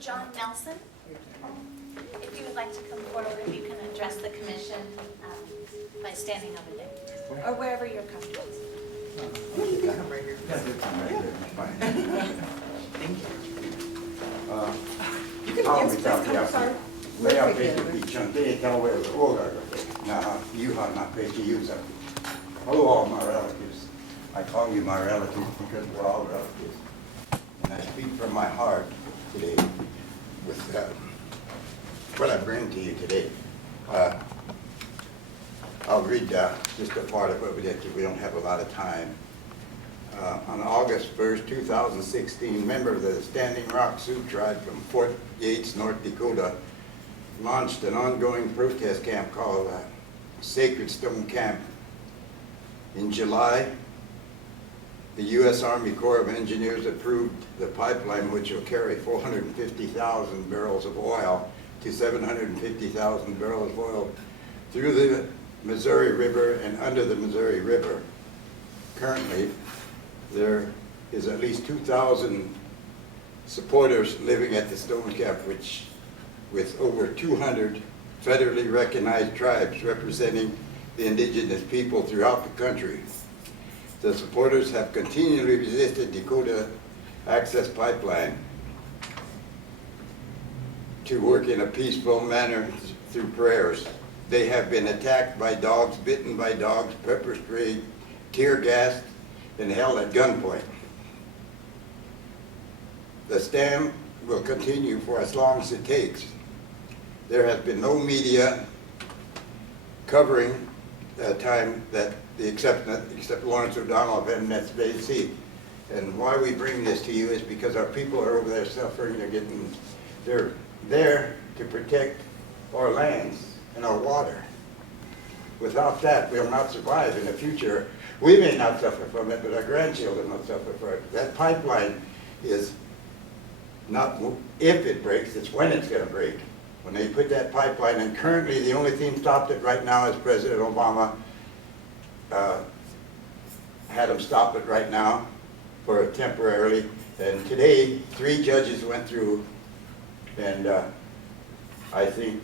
John Nelson. If you would like to come forward, you can address the commission by standing over there, or wherever you're comfortable. You can come right here. Yeah, it's right there, it's fine. Thank you. You I'll can be answer down this, here. I'm sorry. Way out there to be chunky, tell where the old are. Now, you have not paid to use them. Hello, all my relatives. I call you my relatives because we're all relatives. And I speak from my heart today with what I bring to you today. I'll read just a part of it because we don't have a lot of time. On August 1st, 2016, members of the Standing Rock Sioux tribe from Fort Yates, North Dakota, launched an ongoing protest camp called Sacred Stone Camp. In July, the U.S. Army Corps of Engineers approved the pipeline which will carry 450,000 barrels of oil to 750,000 barrels of oil through the Missouri River and under the Missouri River. Currently, there is at least 2,000 supporters living at the Stone Camp, which with over 200 federally recognized tribes representing the indigenous people throughout the country. The supporters have continually resisted Dakota Access Pipeline to work in a peaceful manner through prayers. They have been attacked by dogs, bitten by dogs, pepper sprayed, tear gassed, and held at gunpoint. The stand will continue for as long as it takes. There has been no media covering the time that except Lawrence O'Donnell of MSBC. And why we bring this to you is because our people are over there suffering. They're there to protect our lands and our water. Without that, we'll not survive in the future. We may not suffer from it, but our grandchildren will suffer from it. That pipeline is not if it breaks, it's when it's going to break. When they put that pipeline in, currently the only thing stopped it right now is President Obama had him stop it right now for temporarily. And today, 3 judges went through, and I think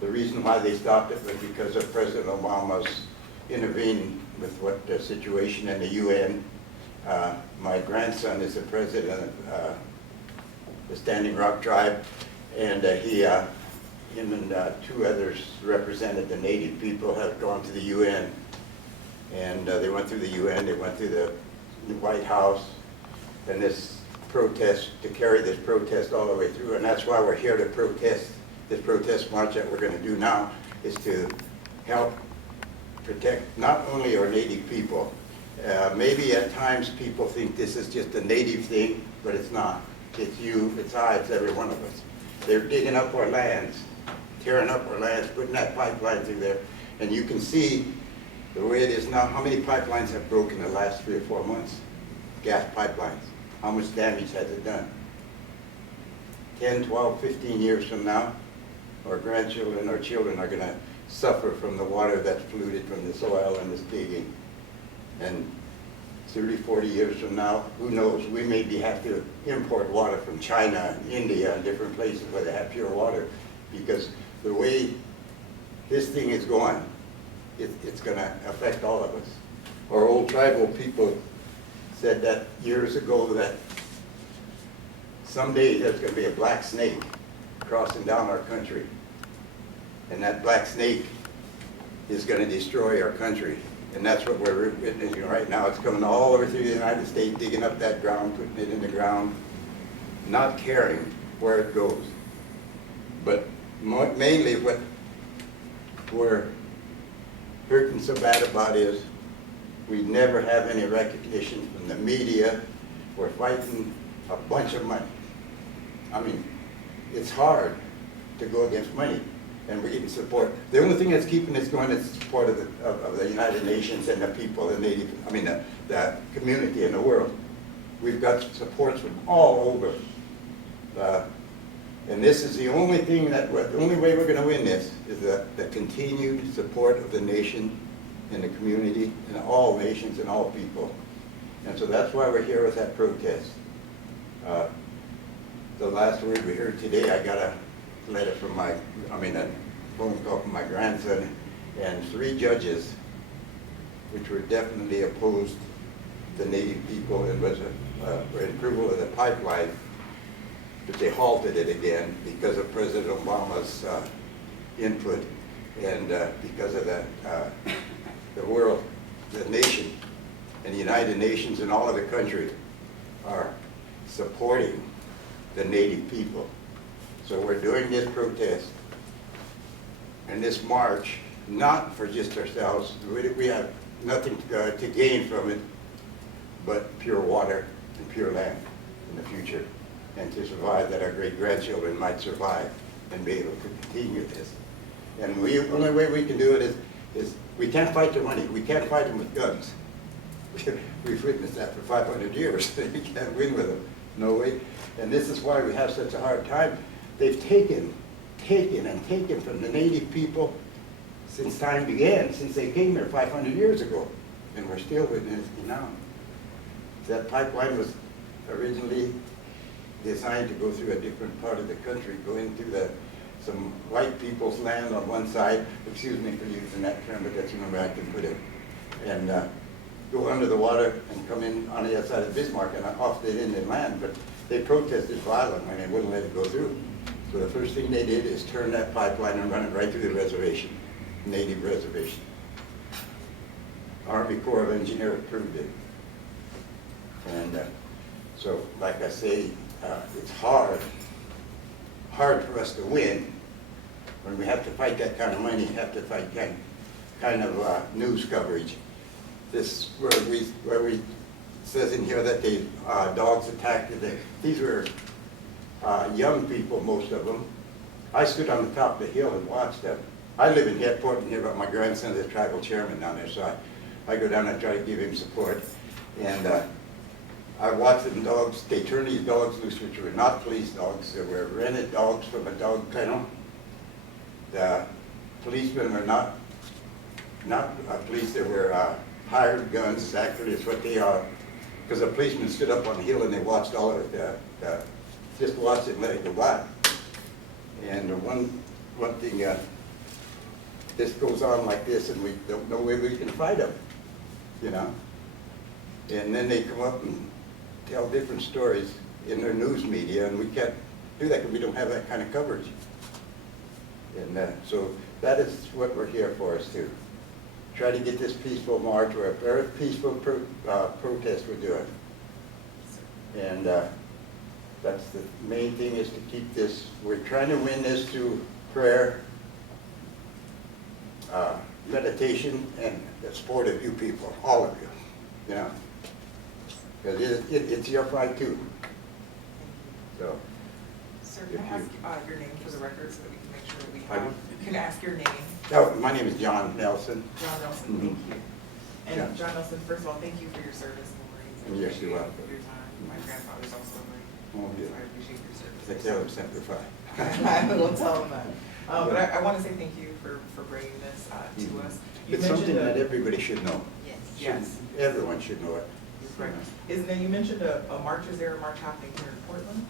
the reason why they stopped it was because of President Obama's intervening with what the situation in the UN. My grandson is the president of the Standing Rock tribe, and him and 2 others represented the native people, have gone to the UN. And they went through the UN, they went through the White House, and this protest, to carry this protest all the way through, and that's why we're here to protest. This protest march that we're going to do now is to help protect not only our native people. Maybe at times people think this is just a native thing, but it's not. It's you, it's I, it's every one of us. They're digging up our lands, tearing up our lands, putting that pipeline through there, and you can see the way it is now. How many pipelines have broken in the last 3 or 4 months? Gas pipelines. How much damage has it done? 10, 12, 15 years from now, our grandchildren, our children are going to suffer from the water that's polluted from this oil and this digging. And 30, 40 years from now, who knows, we maybe have to import water from China and India and different places where they have pure water, because the way this thing is going, it's going to affect all of us. Our old tribal people said that years ago that someday there's going to be a black snake crossing down our country. And that black snake is going to destroy our country. And that's what we're witnessing right now. It's coming all over through the United States, digging up that ground, putting it in the ground, not caring where it goes. But mainly what we're hurting so bad about is we never have any recognition from the media. We're fighting a bunch of money. I mean, it's hard to go against money, and we're getting support. The only thing that's keeping us going is the support of the United Nations and the people, the community in the world. We've got supports from all over. And this is the only thing the only way we're going to win this is the continued support of the nation and the community and all nations and all people. And so that's why we're here with that protest. the last word we heard today, I got a letter from a phone call from my grandson, and 3 judges, which were definitely opposed to Native people and was for approval of the pipeline, but they halted it again because of President Obama's input and because of the world, the nation, and the United Nations and all of the country are supporting the Native people. So we're doing this protest and this march, not for just ourselves. We have nothing to gain from it, but pure water and pure land in the future, and to survive, that our great-grandchildren might survive and be able to continue this. And the only way we can do it is we can't fight the money. We can't fight them with guns. We've witnessed that for 500 years. You can't win with them. No way. And this is why we have such a hard time. They've taken from the Native people since time began, since they came here 500 years ago. And we're still witnessing now. That pipeline was originally designed to go through a different part of the country, go into some white people's land on one side, excuse me for using that term, but that's the only way I can put it, and go under the water and come in on the other side of Bismarck and off the Indian land. But they protested violently and they wouldn't let it go through. So the first thing they did is turn that pipeline and run it right through the reservation, Native reservation. Army Corps of Engineers approved it. And so, like I say, it's hard for us to win when we have to fight that kind of money, have to fight kind of news coverage. This where we says in here that the dogs attacked these were young people, most of them. I stood on the top of the hill and watched them. I live in Headport near, but my grandson is the tribal chairman down there, so I go down and try to give him support. And I watched them dogs, they turned these dogs loose, which were not police dogs. They were rented dogs from a dog kennel. The policemen were not police, they were hired guns, actually is what they are. Because the policemen stood up on the hill and they watched all of it, just watched it and let it go by. And one thing, this goes on like this and we don't know where we can fight them, you know? And then they come up and tell different stories in their news media, and we can't do that because we don't have that kind of coverage. And so that is what we're here for, is to try to get this peaceful march, or a very peaceful protest we're doing. And that's the main thing, is to keep this, we're trying to win this through prayer, meditation, and the support of you people, all of you, you know. Because it's your fight too. So, Sir, can I ask your name for the record so that we can make sure that we have, can I ask your name? oh, my name is John Nelson. John Nelson, Mhm. thank you. And Yeah. John Nelson, first of all, thank you for your service in the Marines. I Yes, you're appreciate welcome. Your time. My grandfather's also a Marine. Oh, yeah. So I appreciate your service. They tell them simplify. I will tell them that. But I want to say thank you for bringing this to us. You It's something mentioned that everybody should know. Yes. Everyone should know it. Correct. You mentioned a march. Is there a march happening here in Portland?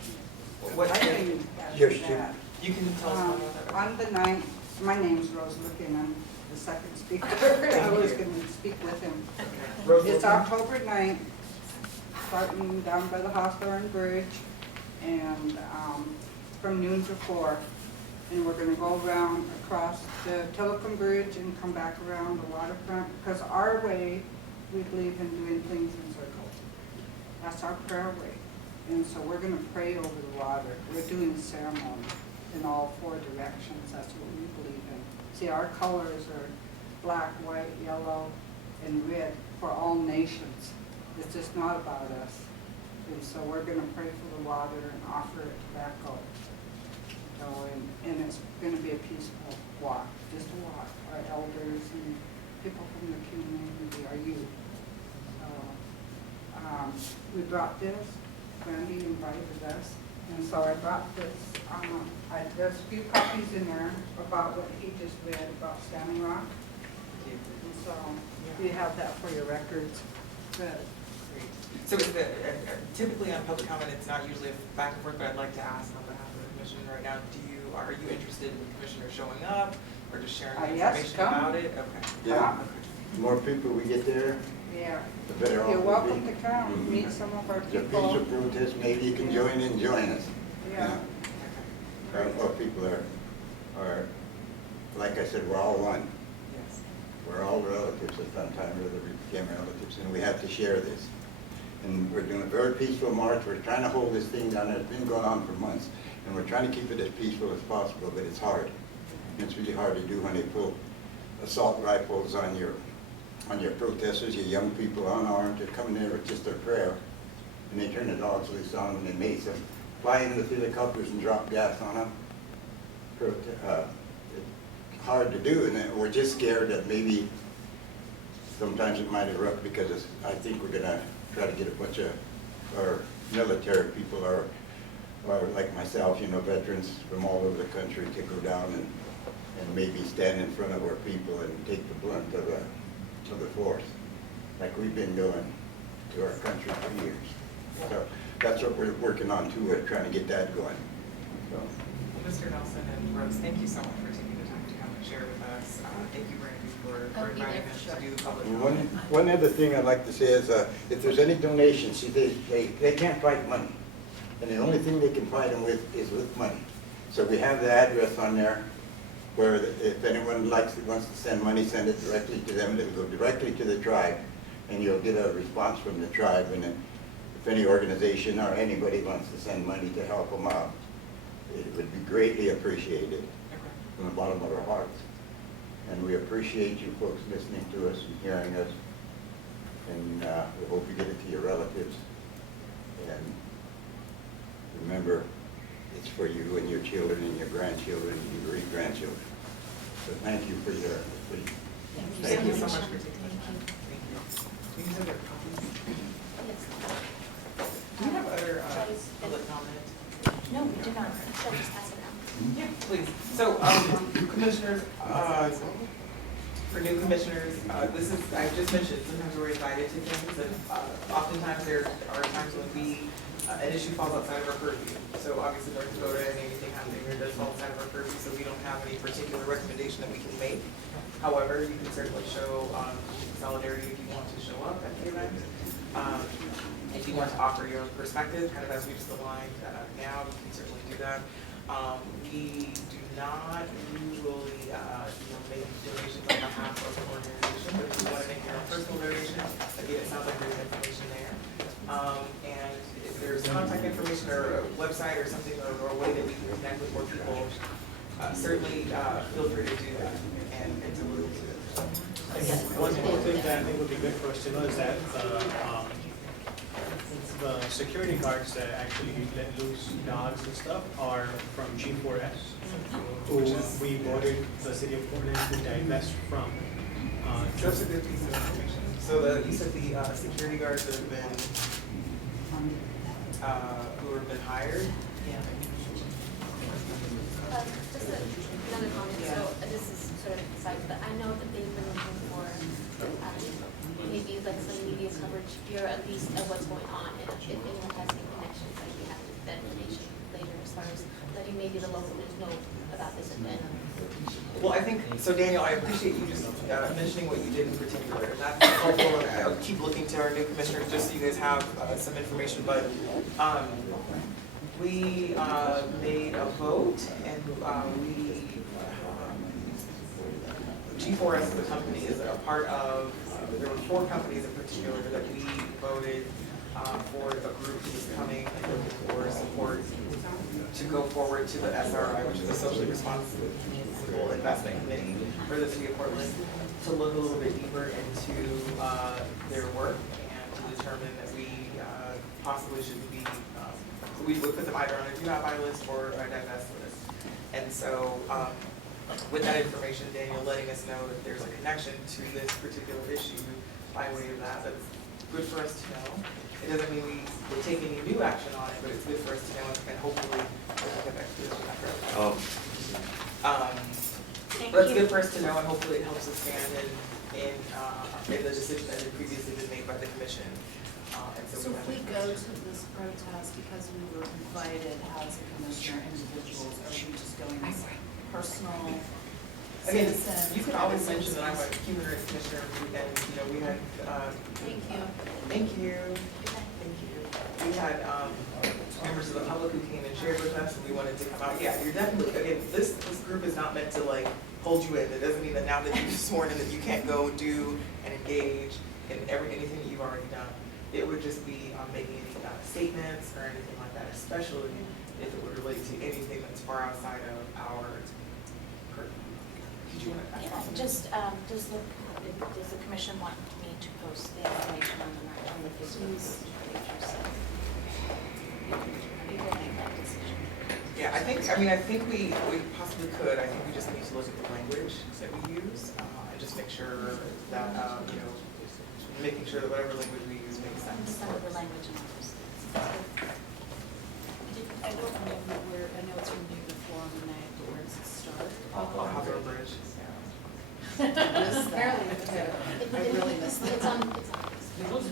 What? I can Yes, answer that. You can tell us more about that. On the 9th, my name's Rose Looking, I'm the second speaker. I was going to speak with him. Okay. Rose It's Wilson. October 9th, starting down by the Hawthorne Bridge, and from noon to 4. And we're going to go around across the Telecom Bridge and come back around the waterfront, because our way, we believe in doing things in circles. That's our prayer way. And so we're going to pray over the water. We're doing ceremony in all 4 directions. That's what we believe in. See, our colors are black, white, yellow, and red for all nations. It's just not about us. And so we're going to pray for the water and offer it tobacco. So, and it's going to be a peaceful walk, just a walk. Our elders and people from the community, our youth. So, we brought this. Randy invited us, and so I brought this. There's a few copies in there about what he just read about Standing Rock. And so you have that for your records. But Great. So is typically on public comment, it's not usually a back and forth, but I'd like to ask on behalf of the commission right now, are you interested in the commissioner showing up or just sharing Yes, information come. about it? Okay. Yeah. Okay. The more people we get there, Yeah. the better off You're we'll welcome be. to come, Mhm. meet some of our If these people. are protests, maybe you can join us. Yeah. Our people are, like I said, we're all one. Yes. We're all relatives at some time or other, we became relatives, and we have to share this. And we're doing a very peaceful march. We're trying to hold this thing down. It's been going on for months, and we're trying to keep it as peaceful as possible, but it's hard. It's really hard to do when they pull assault rifles on your protesters, your young people unarmed. They're coming there with just their prayer, and they turn the dogs loose on them, and they mace them, fly into the helicopters and drop gas on them. It's hard to do, and then we're just scared that maybe sometimes it might erupt because I think we're gonna try to get a bunch of our military people or like myself, you know, veterans from all over the country to go down and maybe stand in front of our people and take the blunt of the force, like we've been doing to our country for years. So that's what we're working on too. We're trying to get that going. So. Mr. Nelson and Rose, thank you so much for taking the time to come and share with us. Thank you, Randy, for I'll be inviting there us for to do the public And comment. one other thing I'd like to say is if there's any donations, see, they can't fight money. And the only thing they can fight them with is with money. So we have the address on there where if anyone wants to send money, send it directly to them. It'll go directly to the tribe, and you'll get a response from the tribe. And if any organization or anybody wants to send money to help them out, it would be greatly appreciated from the bottom of our hearts. And we appreciate you folks listening to us and hearing us. And we hope you get it to your relatives. And remember, it's for you and your children and your grandchildren and your great-grandchildren. So thank you for your, Thank you so much for taking the time. Thank you. Do you have other copies? Yes. Do you have other public comment? No, we do not. So just pass it out. Yeah, please. So, commissioners, for new commissioners, this is, I just mentioned, sometimes we're invited to things, and oftentimes there are times when an issue falls outside of our purview. So obviously North Dakota and anything happening here does fall outside of our purview, so we don't have any particular recommendation that we can make. However, you can certainly show solidarity if you want to show up at the event. If you want to offer your perspective, kind of as we just aligned now, you can certainly do that. We do not usually make donations on behalf of an organization, but if you want to make your own personal donation, again, it sounds like there's information there. And if there's contact information or a website or something or a way that we can connect with more people, certainly feel free to do that and to look into it. One more thing that I think would be good for us to know is that the security guards that actually let loose dogs and stuff are from G4S, who we voted the city of Portland to divest from. That's a good piece of information. So you said the security guards that have been, who have been hired? Just another comment, so this is sort of aside, but I know that they've been looking for maybe like some media coverage here, at least of what's going on, and if anyone has any connections, like we have to get that information later as far as letting maybe the local news know about this event. Well, I think, so Daniel, I appreciate you just mentioning what you did in particular, and that's helpful, and I'll keep looking to our new commissioners just so you guys have some information, but we made a vote, and G4S as a company is a part of, there were 4 companies in particular that we voted for a group who was coming and looking for support to go forward to the SRI, which is a socially responsible investment committee for the city of Portland, to look a little bit deeper into their work and to determine that we possibly should be, we would put them either on a do not buy list or a divest list. And so with that information, Daniel letting us know that there's a connection to this particular issue by way of that's good for us to know. It doesn't mean we will take any new action on it, but it's good for us to know, and hopefully we'll get back to this after. That's good for us to know, and hopefully it helps us stand in the decision that had previously been made by the commission. And So if we go to this protest because we were invited as a commissioner individuals, are we just going as personal Again, citizens? you can always mention that I'm a human rights commissioner, and, you know, we had, Thank you. thank you, thank you. We had, members of the public who came and shared with us, and we wanted to come out. Yeah, you're definitely, again, this group is not meant to like hold you in. It doesn't mean that now that you've sworn in that you can't go do and engage in anything that you've already done. It would just be making any statements or anything like that, especially if it would relate to anything that's far outside of our purview. Did you want to add Yeah, something? does the commission want me to post the information on the Facebook page? You can make that decision. Yeah, I think we possibly could. I think we just need to look at the language that we use and just make sure that, you know, making sure that whatever language we use makes sense. Some of the language and others. I don't remember where, I know it's renewed before on the night, but where does it start? Hawthorne Bridge, yeah. Apparently, I really missed It's that. on, it's on.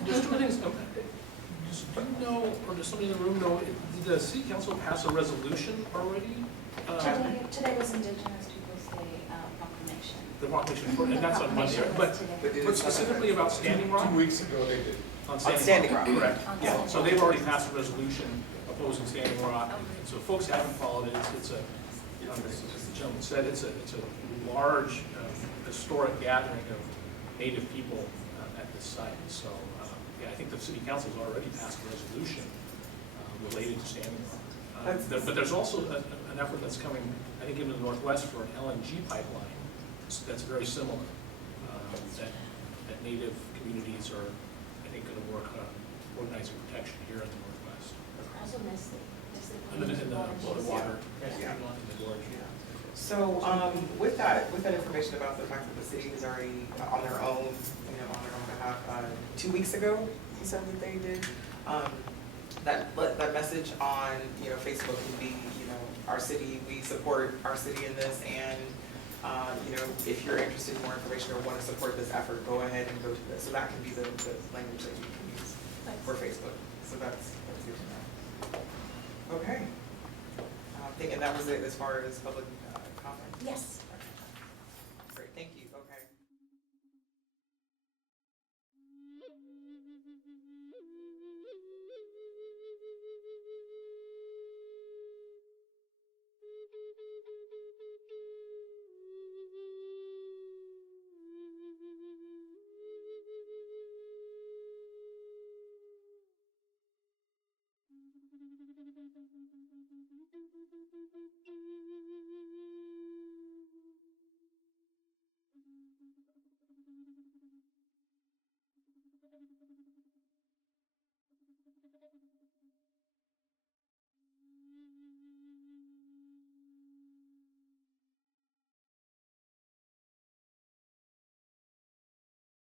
There's two things. Do you know, or does somebody in the room know, did the city council pass a resolution already? Today was Indigenous Peoples' Day proclamation. The proclamation, and that's on Monday, but specifically about Standing Rock? 2 weeks ago they did. On Standing Rock. Correct, On yeah, Standing so they've already passed a resolution opposing Standing Rock, and so folks haven't followed it, it's a, you know, as the gentleman said, it's a large historic gathering of Native people at this site, so, yeah, I think the city council's already passed a resolution related to Standing Rock. But there's also an effort that's coming, I think, into the Northwest for an LNG pipeline that's very similar, that Native communities are, I think, going to work on organizing protection here in the Northwest. Also Misty. And then in the water, Yeah. in the gorge. So, with that information about the fact that the city is already on their own, you know, on their own behalf, 2 weeks ago, you said that they did, that message on, you know, Facebook can be, you know, our city, we support our city in this, and, you know, if you're interested in more information or want to support this effort, go ahead and go to this. So that can be the language that you can use for Facebook. So that's good to know. Okay. And that was it as far as public comment? Yes.